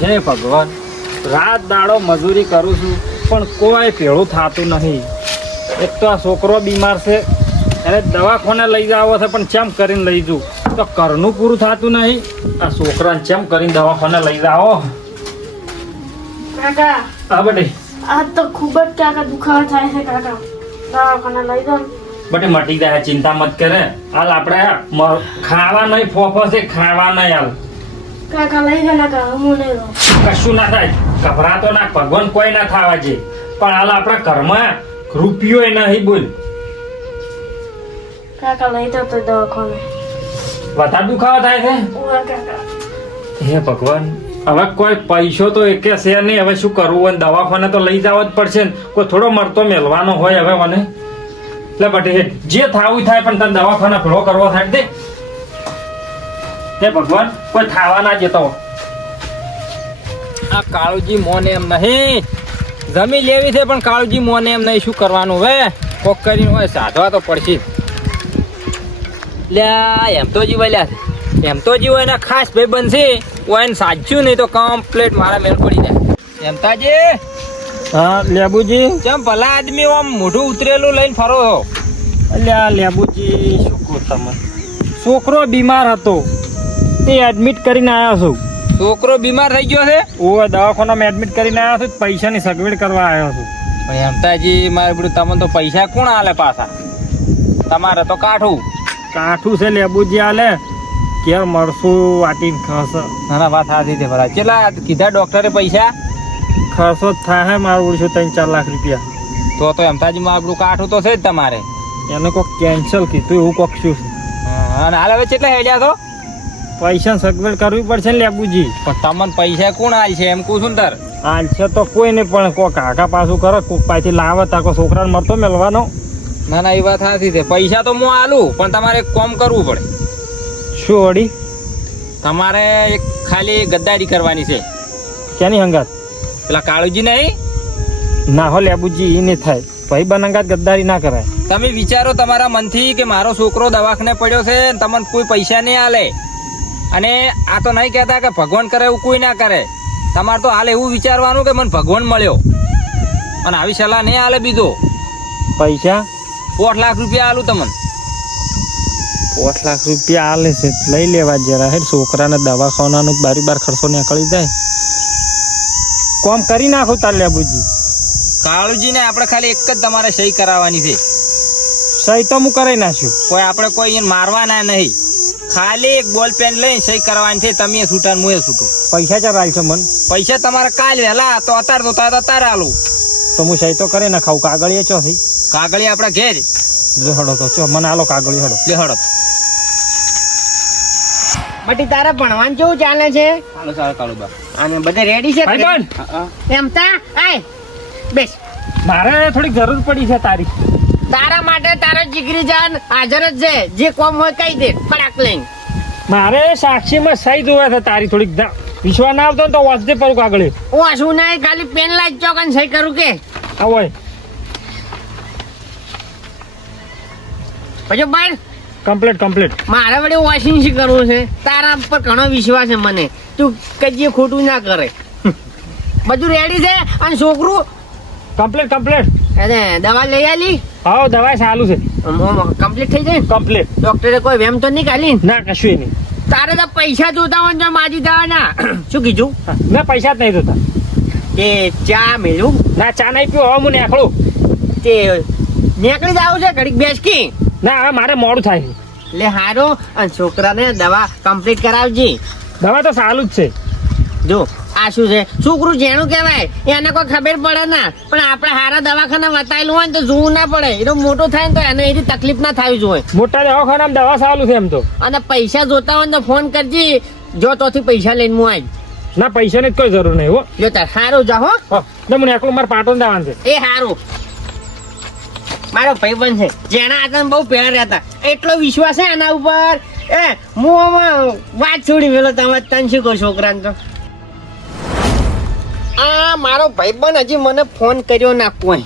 હે ભગવાન, રાત દાડો મજૂરી કરું છું પણ કોઈ ભેળું થતું નહીં. એક તો આ છોકરો બીમાર છે, એને દવાખાને લઈ જાવો છે પણ ચેમ કરીને લઈ જઉં? તો ઘરનું પૂરું થતું નહીં, આ છોકરાને ચેમ કરીને દવાખાને લઈ જાઓ? કાકા હા બટે, આ તો ખૂબ જ કાકા દુખાવો થાય છે કાકા, દવાખાને લઈ દો. બટે મટી જાય, ચિંતા મત કરે. હાલ આપણે ખાવા નહીં, ફોફો છે ખાવા નહીં. હાલ કાકા લઈ ગયેલા કાકા, હું નહીં રહું. કશું ના થાય, ગભરાતો ના, ભગવાન કોઈ ના થવા છે. પણ હાલ આપણા ઘરમાં રૂપિયો નહીં. બોલ કાકા લઈ દો તો દવાખાને. વધારે દુખાવો થાય છે? ઓય કાકા, હે ભગવાન, હવે કોઈ પૈસો તો એકે છે નહીં. હવે શું કરવું હોય? દવાખાને તો લઈ જવો જ પડશે ને. કોઈ થોડો મરતો મેલવાનો હોય હવે મને? એટલે બટી જે થાવું થાય, પણ તને દવાખાને ભેળો કરવો થાય દે. હે ભગવાન, કોઈ થાવા ના જતો. આ કાળુજી મોને એમ નહીં, જમી લેવી છે પણ કાળુજી મોને એમ નહીં. શું કરવાનું હવે? કોક કરીને હોય સાધવા તો પડશે. લ્યા એમ તો જીવાય, એમ તો જીવાય એના ખાસ ભાઈ બનશે. એને સાચ્યું નહીં તો કમ્પ્લેટ મારા મેળ પડી જાય. એમ તાજી હા લેબુજી, કેમ ભલા આદમી આમ મોઢું ઉતરેલું લઈને ફરો છો? અલ્યા લેબુજી, શું કહું તમે, છોકરો બીમાર હતો તે એડમિટ કરીને આવ્યા છું. છોકરો બીમાર થઈ ગયો છે? ઓય દવાખાનામાં એડમિટ કરીને આવ્યા છું, પૈસાની સગવડ કરવા આવ્યો છું. એમ તાજી મારે બધું તમને તો પૈસા કોણ આલે પાછા? તમારે તો કાઠું છે લેબુજી. આલે ક્યાં મળશું વાટીને ખર્ચો? ના વાત સાચી છે ભલા. કેટલા કીધા ડોક્ટરે પૈસા? ખર્ચો જ થાય મારું ઓળશું 3-4 લાખ રૂપિયા. તો એમતાજી મારું બધું કાઠું તો છે જ તમારે. એને કોક કેન્સલ કીધું એવું કોક શું છે? અને હાલ હવે કેટલા હેડ્યા તો? પૈસા સગવડ કરવી પડશે ને લેબુજી. પણ તમને પૈસા કોણ હાલ છે એમ કહું છું ને? તાર હાલ છે તો કોઈ નહીં, પણ કોઈ કાકા પાછું કરે, કોક પાછી લાવે તાકો છોકરાને મરતો મેળવાનો. ના એ વાત સાચી છે. પૈસા તો હું આલું, પણ તમારે એક કામ કરવું પડે. શું વળી? તમારે એક ખાલી ગદ્દારી કરવાની છે. ક્યાંની હંગાત? પેલા કાળુજી નહીં? ના હો લેબુજી, એ નહીં થાય. ભાઈ બનંગાત ગદ્દારી ના કરાય. તમે વિચારો તમારા મનથી કે મારો છોકરો દવાખાને પડ્યો છે, તમને કોઈ પૈસા નહીં આલે. અને આ તો નહીં કહેતા કે ભગવાન કરે એવું કોઈ ના કરે. તમારે તો હાલ એવું વિચારવાનું કે મને ભગવાન મળ્યો, અને આવી સલાહ નહીં આલે બીજો. પૈસા 5 લાખ રૂપિયા આલું તમને. 5 લાખ રૂપિયા આલે છે, લઈ લેવા જરા. હે છોકરાને દવાખાનાનો બાર ખર્ચો નીકળી જાય. કોમ કરી નાખું તાર લેબુજી. કાળુજી ને આપણે ખાલી એક જ તમારે સહી કરાવવાની છે. સહી તો હું કરાવી નાખ્યું. કોઈ આપણે કોઈ એને મારવાના નહીં, ખાલી એક બોલ પેન લઈને સહી કરવાની છે. તમે છૂટા ને હું છૂટું. પૈસા ચાર આવશે મને? પૈસા તમારે કાલ વહેલા તો અત્યારે આલું. તો હું સહી તો કરી ના ખાવું. કાગળિયા ચો થઈ? કાગળિયા આપણા ઘેર લે હડો. તો ચો મને આલો કાગળિયો. હડો લે હડો. બટી તારે ભણવાનું કેવું ચાલે છે? હાલો સારું કાળુબા. અને બધે રેડી છે? એમ તા આય બેસ. મારે થોડીક જરૂર પડી છે તારી. તારા માટે તારો જીગરી જાન હાજર જ છે. જે કોમ હોય કહી દે ફટાક લઈને. મારે સાક્ષીમાં સહી જોવે છે તારી. થોડીક વિશ્વાસ ના આવતો તો વાંચતે પડું કાગળ. હું શું નહીં, ખાલી પેન લાજ ચોકન સહી કરું કે હોય પછી બાર કમ્પ્લીટ. મારે વડે વોશિંગ કરવું છે. તારા પર ઘણો વિશ્વાસ છે મને. તું કઈ ખોટું ના કરે. બધું રેડી છે. અને છોકરું કમ્પ્લીટ. અને દવા લઈ આલી? હા દવા ચાલુ છે. કમ્પ્લીટ થઈ જાય? કમ્પ્લીટ. ડોક્ટરે કોઈ વેમ તો નહીં કાઢી? ના કશું નહીં. તારે તો પૈસા જોતા હોય તો માજી દવાના. શું કીધું? ના પૈસા જ નહીં જોતા. કે ચા મેળવું? ના ચા નહીં પીવો. હવે હું નીકળું. તે નીકળી જ આવું છે ઘડીક બેસકી. ના હવે મારે મોડું થાય છે. લે હારો. અને છોકરાને દવા કમ્પ્લીટ કરાવજે. દવા તો ચાલુ જ છે. જો આ શું છે, છોકરું જેનું કહેવાય એને કોઈ ખબર પડે ના. પણ આપણે હારા દવાખાના બતાવેલું હોય ને તો જોવું ના પડે. એ તો મોટો થાય ને તો એને એની તકલીફ ના થવી જોઈએ. મોટા દવાખાનામાં દવા ચાલુ છે એમ તો. અને પૈસા જોતા હોય ને તો ફોન કરજે. જો તોથી પૈસા લઈને હું આવી. ના પૈસાની કોઈ જરૂર નહીં હો. જો તાર સારું જા હો. હું એકલું મારે પાટણ જવાનું છે. એ સારું. મારો ભાઈબંધ છે, જેના હાથમાં બહુ પહેલા રહેતા. એટલો વિશ્વાસ છે આના ઉપર. એ હું આમાં વાત છોડી મેલો. તમે તને શું કહો છોકરાને? તો આ મારો ભાઈબંધ હજી મને ફોન કર્યો ના કોઈ.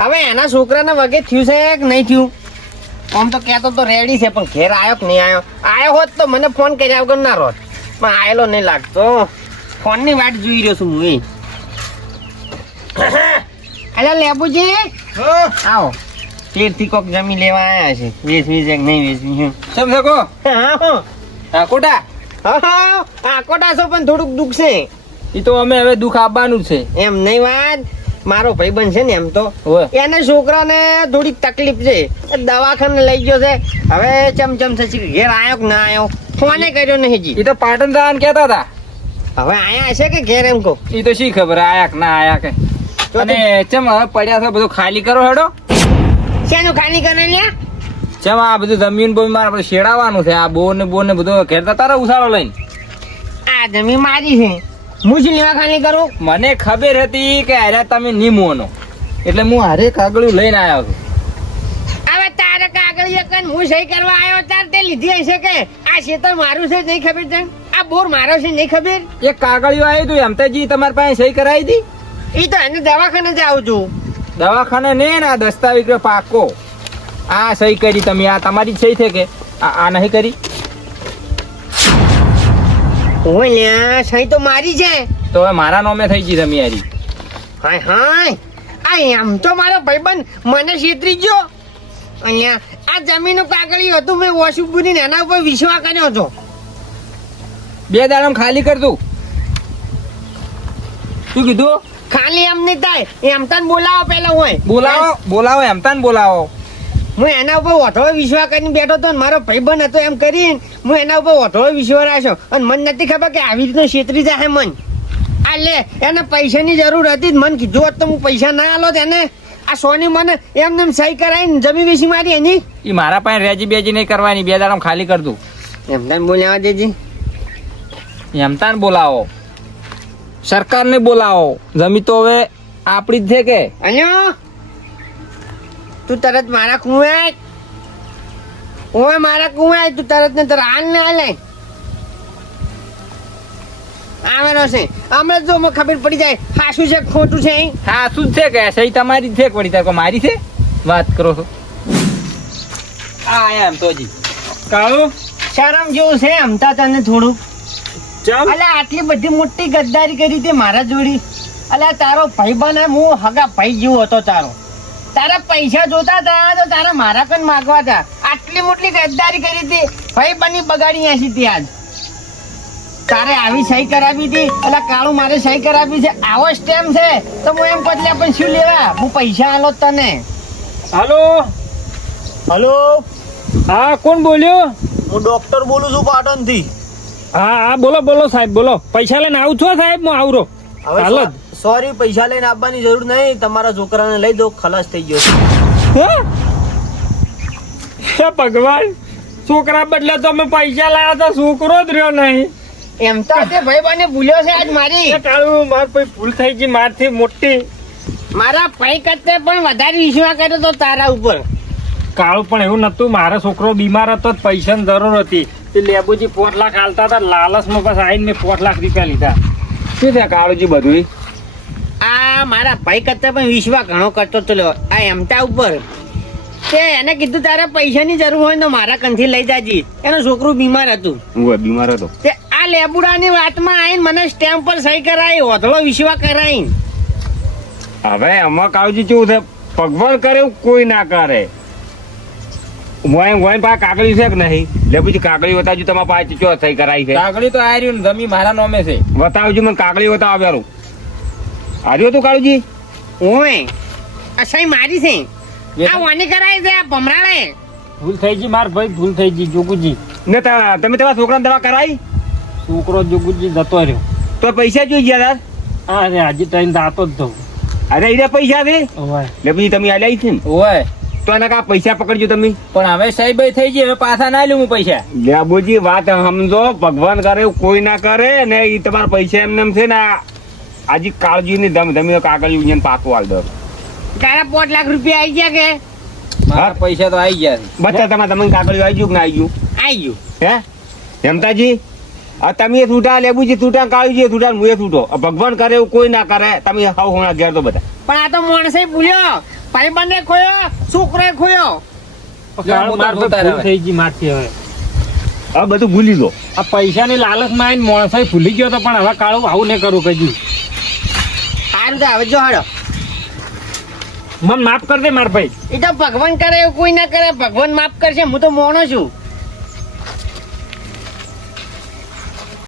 હવે એના છોકરાને વગે થયું છે કે નહીં થયું? આમ તો કહેતો તો રેડી છે, પણ ઘેર આવ્યો કે નહીં આવ્યો? આવ્યો હોત તો મને ફોન કર્યા વગર ના રોત. પણ આવેલો નહીં લાગતો. ફોનની વાટ જોઈ રહ્યો છું હું. હેલો લેબુજી, આવો. શેરથી કોક જમીન લેવા આવ્યા છે. વેચવી છે કે નહીં વેચવી છે? સમ સકો હા કોટા આકોટા છો પણ થોડુંક દુઃખ છે. ઈ તો અમે હવે દુઃખ આપવાનું છે. એમ નહીં વાત, મારો ભાઈબંધ છે ને એમ તો હોય એના છોકરાને થોડીક તકલીફ છે. એ દવાખાને લઈ ગયો છે. હવે ચમચમ થશે કે ઘેર આવ્યો કે ના આવ્યો, ફોને કર્યો નહીં હજી. ઈ તો પાટણ જવાનું કહેતા હતા. હવે આયા હશે કે ઘેર એમ કહો. ઈ તો શી ખબર આયા કે ના આયા કે. તો અને ચમ હવે પડ્યા છે બધું ખાલી કરો હેડો. શેનું ખાલી કરે લ્યા? ચમ આ બધું જમીન બોમીન મારે બધું શેડાવાનું છે. આ બોર ને બધું ઘેર તારા ઉસાળો લઈને. આ જમીન મારી છે, હું શું લેવા ખાલી કરું? મને ખબર હતી કે અરે તમે નિમોનો, એટલે હું હારે કાગળિયું લઈને આવ્યો છું. હવે તારે કાગળિયા કન હું સહી કરવા આવ્યો તાર તે લીધી હશે કે આ ખેતર મારું છે નહીં ખબર તને? આ બોર મારો છે નહીં ખબર? એક કાગળિયું આવ્યું હતું એમતાજી તમારી પાસે સહી કરાવી હતી. ઈ તો એને દવાખાને જ આવું છું. દવાખાને ને આ દસ્તાવેજ પાકો આ સહી કરી તમે. આ તમારી જ સહી છે કે આ નહીં કરી? ઓય લ્યા, સહી તો મારી છે. તો હવે મારા નામે થઈ ગઈ તમે યારી. હાય હાય, આ એમ તો મારો ભાઈબંધ મને છેતરી ગયો. અહીંયા આ જમીનનું કાગળિયું હતું, મેં વોશિંગ પૂરીને એના ઉપર વિશ્વાસ કર્યો હતો. 2 દાડામાં ખાલી કર તું. શું કીધું? ખાલી એમ નહીં થાય, એમ તને બોલાવો પેલા હોય. બોલાવો એમતાને બોલાવો. હું એના ઉપર ઓઠો વિશ્વાસ કરીને બેઠો હતો ને મારો ભાઈબંધ હતો એમ કરીને હું એના ઉપર ઓઠો વિશ્વાસ રાખ્યો અને મને નથી ખબર કે આવી રીતનું છેતરી જાય મન. આ લે, એને પૈસાની જરૂર હતી જ, મને કીધું હોત તો હું પૈસા ના આલો એને. આ સોની મને એમને સહી કરાવીને જમી વેચી મારી એની. ઈ મારા પાસે રેજી બેજી નહીં કરવાની. 2 દાડામાં ખાલી કર તું. એમને બોલાવા દેજી. એમતાને બોલાવો, સરકારને બોલાવો. જમી તો હવે આપણી જ છે કે. અલ્યો તું તરત મારા કુએ ઓય મારા કુએ તું તરત ને તર હાલ ને હાલે આવેલો છે. હમણાં જો મને ખબર પડી જાય હાસું છે ખોટું છે. હા શું જ છે કે સહી તમારી જ છે કે વળી તાર કોઈ મારી છે? વાત કરો છો. એમ તો જી કાળું શરમ જેવું છે અમતા તને થોડું. ચમ અલ્યા આટલી બધી મોટી ગદ્દારી કરી તે મારા જોડી. અલ્યા તારો ભાઈબંધ એમ હું હગા ભાઈ જેવો હતો તારો. તારા પૈસા જોતા હતા તો તારા મારા કન માગવા હતા. આટલી મોટી ગદ્દારી કરી હતી, ભાઈબંધની બગાડી નાખી હતી આજ. તારે આવી સહી કરાવી હતી, એટલે કાળું મારે સહી કરાવી છે. આવો સ્ટેમ છે તો હું એમ કહું પણ શું લેવા, હું પૈસા આલો તને. હાલો હલો, હા કોણ બોલ્યો? હું ડોક્ટર બોલું છું પાટણ થી. હા બોલો સાહેબ બોલો. પૈસા લઈને આવું છો સાહેબ? હું આવરો. હાલો જ. સોરી, પૈસા લઈને આપવાની જરૂર નહીં, તમારા છોકરાને લઈ દો, ખલાસ થઈ ગયો. હે ભગવાન, છોકરા બદલે તો અમે પૈસા લાયા હતા, છોકરો જ રહ્યો નહીં. એમ તો તે ભાઈબંધને ભૂલ્યો છે આજ મારી. કાળું માર કોઈ ભૂલ થઈ ગઈ મારથી મોટી. મારા ભાઈ કરતે પણ વધારે વિશ્વાસ કર્યો તો તારા ઉપર. કાળું પણ એવું નતું. મારો છોકરો બીમાર હતો, પૈસાની જરૂર હતી. તે લેબુજી 4 લાખ આલતા હતા, લાલચમાં બસ આવીને મેં 4 લાખ રૂપિયા લીધા. શું છે કાળુજી બધું? આ મારા ભાઈ કરતા પણ વિશ્વાસ ઘણો કરતો તો આ એમતા ઉપર. તે એને કીધું તારે પૈસાની જરૂર હોય તો મારા કંથી લઈ જાજી. એનો છોકરો બીમાર હતું. હું બીમાર હતો. તે આ લેબુડાની વાતમાં આવીને મને સ્ટેમ્પ પર સહી કરાવી, ઓધળો વિશ્વાસ કરાવી. હવે આમાં કાળુજી કેવું છે, ભગવાન કરે એવું કોઈ ના કરે. પાસે કાગળી છે કે નહીં? લે પછી કાગળી બતાવજો. તમારા પાસે ચો સહી કરાવી છે? કાગળી તો આ રહ્યું જમી મારા નામે છે. બતાવજો મને કાગળી બતાવ. આવ્યું આવ્યું હતું કાળુજી? ઓય આ સહી મારી છે. આ વાની કરાવી છે આ ભમરાળે. ભૂલ થઈ ગઈ માર ભાઈ, ભૂલ થઈ ગઈ. જોગુજી ને તમે તમારા છોકરાને દવા કરાવી? છોકરો જોગુજી જતો રહ્યો. તો પૈસા જોઈ ગયા તાર? અરે આજે ટાઈમ દાતો જ દઉં. અરે એને પૈસા છે એટલે પછી તમે આલ્યા છે ને? ઓય તો એને કા પૈસા પકડજો તમે. પણ હવે સાહેબ થઈ ગઈ, હવે પાછા ના લ્યું હું પૈસા. લેબુજી વાત સમજો, ભગવાન કરે એવું કોઈ ના કરે ને. એ તમારા પૈસા એમને છે ને આજે કાળજી ની ધમી કાગળ યુનિયન પાકું હાલ દો. તારા 5 લાખ રૂપિયા આવી ગયા કે? મારા પૈસા તો આવી ગયા. બચ્ચા તમે કાગળ આવી ગયું કે ના આવી ગયું? આવી ગયું. હે હેમતાજી, તમે છૂટા, લેબુજી છૂટા, કાળજી છૂટા, હું છૂટો. ભગવાન કરે એવું કોઈ ના કરે. તમે હાવ હોણા ઘેર તો બધા. પણ આ તો માણસે ભૂલ્યો, ભાઈબંધે ખોયો, છોકરોએ ખોયો. થઈ ગઈ મારથી હવે. આ બધું ભૂલી દો. આ પૈસાની લાલચમાં આવીને માણસાઈ ભૂલી ગયો તો પણ હવે કાળું આવું નહીં કરું કજુ. સારું તો હવે જો હાડો. મને માફ કર દે માર ભાઈ. એ તો ભગવાન કરે એવું કોઈ ના કરે, ભગવાન માફ કરશે. હું તો મોણો છું.